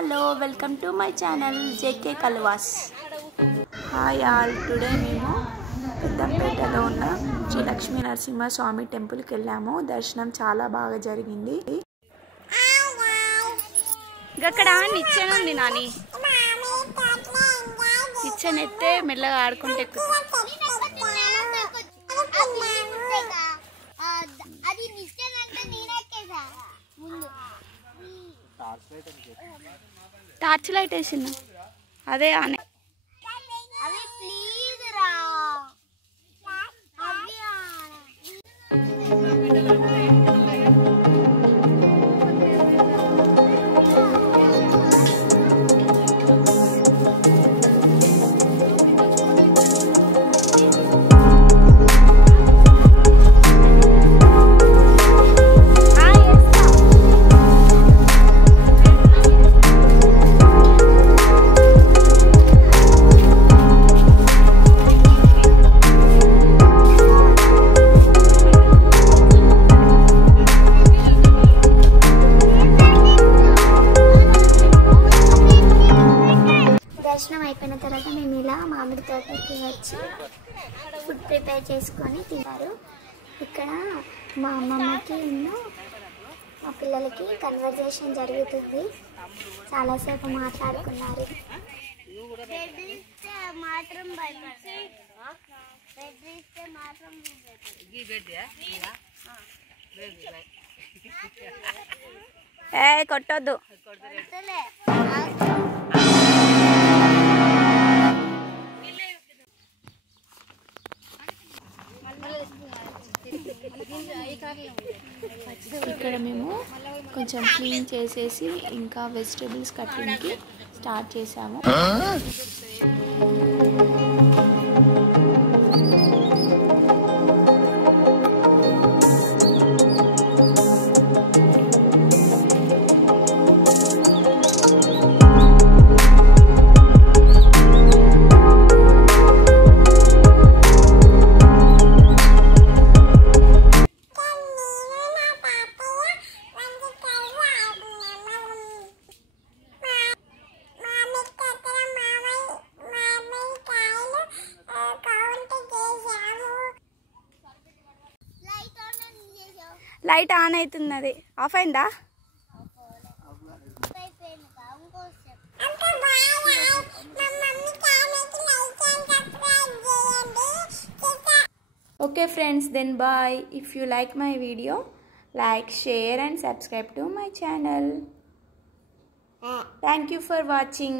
Hello welcome to my channel JK Kalvas. Hi all, today మేము పెద్దంపేటలో ఉన్న శ్రీ లక్ష్మీ నరసింహ స్వామి టెంపుల్కి వెళ్ళాము. దర్శనం చాలా బాగా జరిగింది. ఇక్కడ నిచ్చెన ఉంది నాని, నిచ్చెన ఎత్తే మెల్లగా ఆడుకుంటే టార్చ్ లైట్ వేసింది అదే ఆనే. దర్శనం అయిపోయిన తర్వాత మేము ఇలా మామిడి తోటకి వచ్చి ఫుడ్ ప్రిపేర్ చేసుకొని తిన్నారు. ఇక్కడ మా అమ్మమ్మకి మా పిల్లలకి కన్వర్జేషన్ జరుగుతుంది. చాలాసేపు మాట్లాడుకున్నారు. కొట్టొద్దు. ఇక్కడ మేము కొంచెం క్లీన్ చేసేసి ఇంకా వెజిటేబుల్స్ కటింగ్కి స్టార్ట్ చేసాము. లైట్ ఆన్ అవుతున్నది, ఆఫ్ అయిందా? Okay friends, then bye. If you like my video, like, share and subscribe to my channel. Thank you for watching.